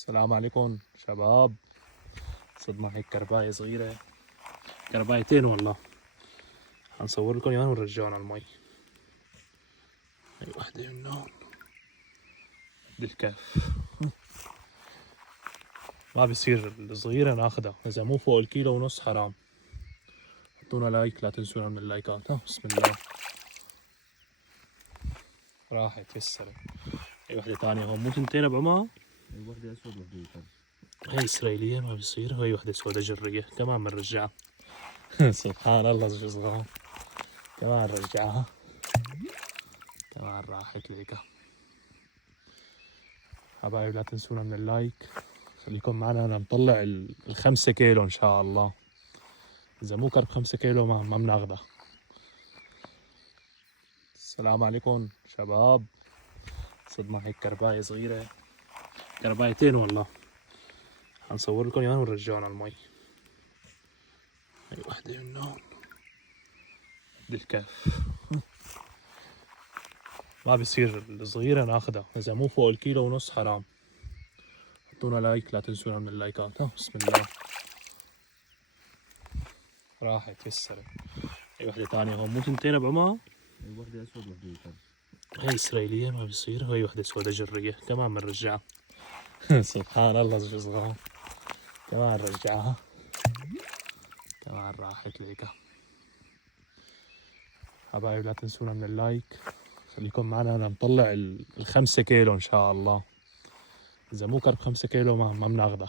السلام عليكم شباب. صدنا هيك كرباية صغيرة، كربايتين والله. هنصور لكم اياهم ونرجعهم على المي. هي وحدة من هون قد الكف. ما بصير الصغيرة ناخدها، إذا مو فوق الكيلو ونص حرام. حطونا لايك، لا تنسونا من اللايكات. بسم الله. راحت يسرت. هي وحدة تانية هون، مو تنتين بعمر؟ هي وحدة أسود وحدة كم. هي إسرائيلية ما بصير، وهي وحدة سوداء جرية. تمام بنرجعها. سبحان الله شو صغار. كمان رجعها. كمان راحت ليكا. حبايب لا تنسونا من اللايك، خليكم معنا نطلع ال5 كيلو ان شاء الله. اذا مو كرب 5 كيلو ما بناخده. السلام عليكم شباب. صدنا هيك كرباية صغيرة، كربايتين والله. هنصور لكم اياهم ونرجعهم على المي. هي وحدة من هون قد الكف. ما بصير الصغيرة ناخدها، إذا مو فوق الكيلو ونص حرام. حطونا لايك، لا تنسونا من اللايكات. بسم الله. راحت يسرت. هي وحدة تانية هون، مو تنتين بعمر؟ هي وحدة أسود وحدة كم. هي إسرائيلية ما بصير، وهي وحدة سوداء جرية. تمام بنرجعها. سبحان الله شو صغار. كمان رجعها. كمان راحت ليكا. حبايب لا تنسونا من اللايك، خليكم معنا نطلع ال5 كيلو ان شاء الله. اذا مو كرب 5 كيلو ما بناخده.